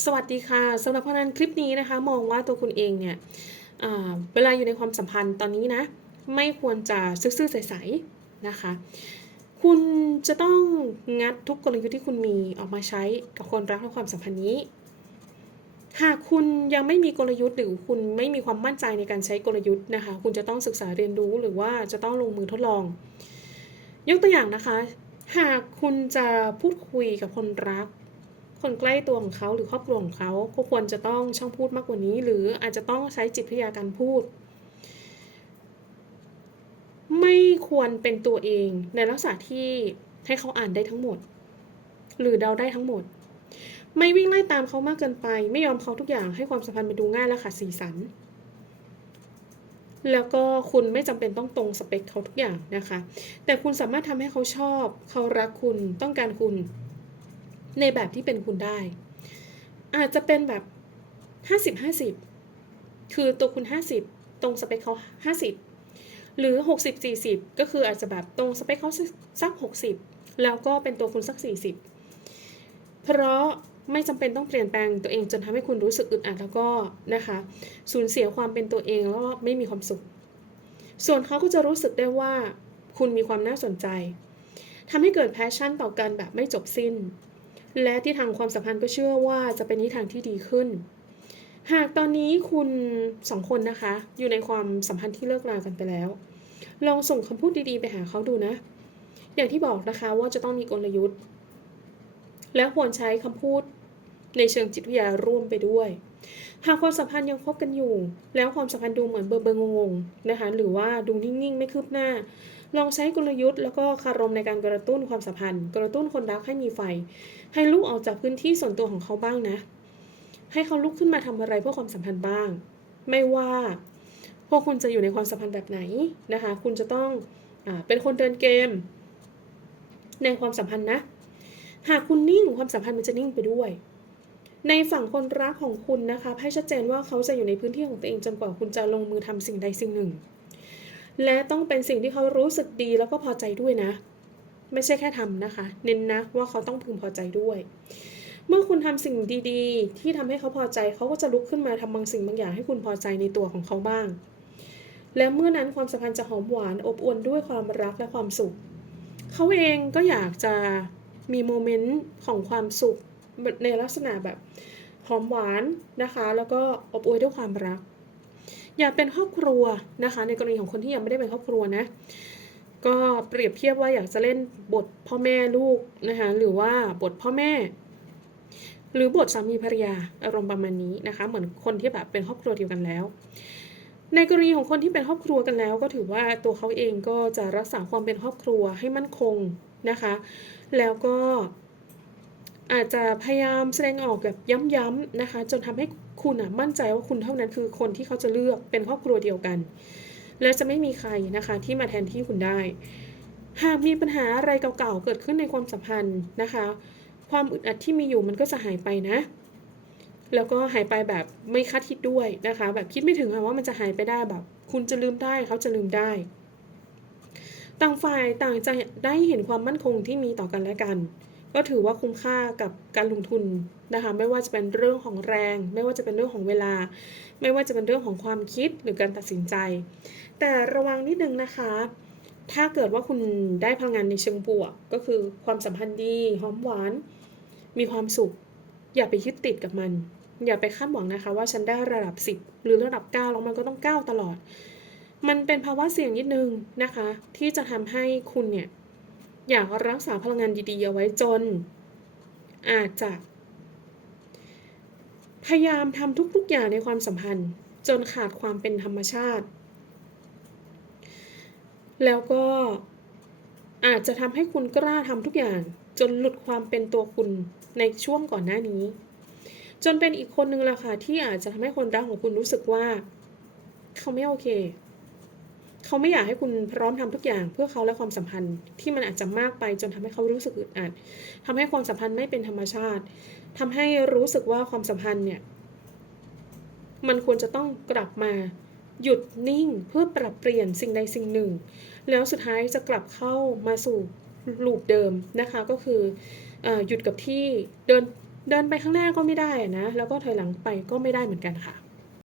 สวัสดีค่ะสำหรับเพราะนั้นคลิปนี้นะคะ มองว่าตัวคุณเองเนี่ยเวลาอยู่ในความสัมพันธ์ตอนนี้นะ ไม่ควรจะซื่อๆใสๆนะคะ คุณจะต้องงัดทุกกลยุทธ์ที่คุณมีออกมาใช้กับคนรักในความสัมพันธ์นี้ หากคุณยังไม่มีกลยุทธ์หรือคุณไม่มีความมั่นใจในการใช้กลยุทธ์นะคะ คุณจะต้องศึกษาเรียนรู้หรือว่าจะต้องลงมือทดลอง ยกตัวอย่างนะคะ หากคุณจะพูดคุยกับคนรัก คนใกล้ตัวของเขาหรือครอบครัวของเขาก็ควรจะต้องช่องพูดมากกว่านี้ หรืออาจจะต้องใช้จิตวิทยาการพูด ไม่ควรเป็นตัวเองในลักษณะที่ให้เขาอ่านได้ทั้งหมด หรือเดาได้ทั้งหมด ไม่วิ่งไล่ตามเขามากเกินไป ไม่ยอมเขาทุกอย่างให้ความสัมพันธ์มันดูง่ายและขาดสีสันแล้วก็คุณไม่จำเป็นต้องตรงสเปคเขาทุกอย่างนะคะ แต่คุณสามารถทำให้เขาชอบ เขารักคุณ ต้องการคุณ ในแบบที่เป็นคุณได้ อาจจะเป็นแบบ50 50คือตัวคุณ50ตรงสเปคเขา50หรือ60 40ก็คืออาจจะแบบตรงสเปคเขาสัก60แล้วก็เป็นตัวคุณสัก40เพราะไม่จำเป็นต้องเปลี่ยนแปลงตัวเองจนทำให้คุณรู้สึกอึดอัดแล้วก็นะคะสูญเสียความเป็นตัวเองแล้วก็ไม่มีความสุข ส่วนเขาก็จะรู้สึกได้ว่าคุณมีความน่าสนใจทำให้เกิดแพชชั่นต่อกันแบบไม่จบสิ้น และที่ทางความสัมพันธ์ก็เชื่อว่าจะเป็นนิทางที่ดีขึ้น หากตอนนี้คุณสองคนนะคะ อยู่ในความสัมพันธ์ที่เลิกรากันไปแล้ว ลองส่งคำพูดดีๆ ไปหาเขาดูนะ อย่างที่บอกนะคะว่าจะต้องมีกลยุทธ์ และควรใช้คำพูดในเชิงจิตวิทยาร่วมไปด้วย หากความสัมพันธ์ยังคบกันอยู่ แล้วความสัมพันธ์ดูเหมือนเบอร์เบอร์งงๆนะคะ หรือว่าดูนิ่งๆ ไม่คืบหน้า ลองใช้กลยุทธ์แล้วก็คารมในการกระตุ้นความสัมพันธ์ กระตุ้นคนรักให้มีไฟ ให้ลูกออกจากพื้นที่ส่วนตัวของเขาบ้างนะ ให้เขาลุกขึ้นมาทำอะไรเพื่อความสัมพันธ์บ้าง ไม่ว่าพวกคุณจะอยู่ในความสัมพันธ์แบบไหนนะคะ คุณจะต้องอเป็นคนเดินเกม ในความสัมพันธ์นะ หากคุณนิ่งความสัมพันธ์มันจะนิ่งไปด้วยในฝั่งคนรักของคุณนะคะให้ชัดเจนว่าเขาจะอยู่ในพื้นที่ของตัวเองจนกว่าคุณจะลงมือทำสิ่งใดสิ่งหนึ่ง และต้องเป็นสิ่งที่เขารู้สึกดีแล้วก็พอใจด้วยนะ ไม่ใช่แค่ทำนะคะ เน้นนะว่าเขาต้องพึงพอใจด้วย เมื่อคุณทำสิ่งดีๆ ที่ทำให้เขาพอใจเขาก็จะลุกขึ้นมาทำบางสิ่งบางอย่างให้คุณพอใจในตัวของเขาบ้าง และเมื่อนั้นความสัมพันธ์จะหอมหวานอบอวลด้วยความรักและความสุข เขาเองก็อยากจะมีโมเมนต์ของความสุขในลักษณะแบบหอมหวานนะคะ แล้วก็อบอวลด้วยความรัก อยากเป็นครอบครัวนะคะ ในกรณีของคนที่ยังไม่ได้เป็นครอบครัวนะก็เปรียบเทียบว่าอยากจะเล่นบทพ่อแม่ลูกนะคะหรือว่าบทพ่อแม่ หรือบทสามีภรรยาอารมณ์ประมาณนี้นะคะ เหมือนคนที่แบบเป็นครอบครัวเดียวกันแล้ว ในกรณีของคนที่เป็นครอบครัวกันแล้ว ก็ถือว่าตัวเขาเองก็จะรักษาความเป็นครอบครัวให้มั่นคงนะคะ แล้วก็อาจจะพยายามแสดงออกแบบย้ำๆนะคะ จนทำให้ คุณอะมั่นใจว่าคุณเท่านั้นคือคนที่เขาจะเลือกเป็นครอบครัวเดียวกัน และจะไม่มีใครนะคะที่มาแทนที่คุณได้ หากมีปัญหาอะไรเก่าๆเกิดขึ้นในความสัมพันธ์นะคะ ความอึดอัดที่มีอยู่มันก็จะหายไปนะ แล้วก็หายไปแบบไม่คาดคิดด้วยนะคะ แบบคิดไม่ถึงว่ามันจะหายไปได้แบบ คุณจะลืมได้เขาจะลืมได้ ต่างฝ่ายต่างจะได้เห็นความมั่นคงที่มีต่อกันและกัน ก็ถือว่าคุ้มค่ากับการลงทุนนะคะ ไม่ว่าจะเป็นเรื่องของแรง ไม่ว่าจะเป็นเรื่องของเวลา ไม่ว่าจะเป็นเรื่องของความคิดหรือการตัดสินใจ แต่ระวังนิดนึงนะคะ ถ้าเกิดว่าคุณได้พลังงานในเชิงบวก ก็คือความสัมพันธ์ดีหอมหวาน มีความสุข อย่าไปยึดติดกับมัน อย่าไปคาดหวังนะคะ ว่าฉันได้ระดับ 10 หรือระดับ 9 แล้วมันก็ต้อง 9 ตลอด มันเป็นภาวะเสี่ยงนิดนึงนะคะ ที่จะทำให้คุณเนี่ย อยากรักษาพลังงานดีๆเอาไว้จน อาจจะ พยายามทำทุกๆอย่างในความสัมพันธ์ จนขาดความเป็นธรรมชาติ แล้วก็อาจจะทำให้คุณกล้าทำทุกอย่าง จนหลุดความเป็นตัวคุณในช่วงก่อนหน้านี้ จนเป็นอีกคนนึงละค่ะที่อาจจะทำให้คนรักของคุณรู้สึกว่า เขาไม่โอเค เขาไม่อยากให้คุณพร้อมทำทุกอย่างเพื่อเขาและความสัมพันธ์ที่มันอาจจะมากไปจนทำให้เขารู้สึกอึดอัดทำให้ความสัมพันธ์ไม่เป็นธรรมชาติทำให้รู้สึกว่าความสัมพันธ์เนี่ย มันควรจะต้องกลับมาหยุดนิ่งเพื่อปรับเปลี่ยนสิ่งใดสิ่งหนึ่ง แล้วสุดท้ายจะกลับเข้ามาสู่ลูปเดิมนะคะ ก็คืออหยุดกับที่เดินเดินไปข้างหน้าก็ไม่ได้นะ แล้วก็ถอยหลังไปก็ไม่ได้เหมือนกันค่ะ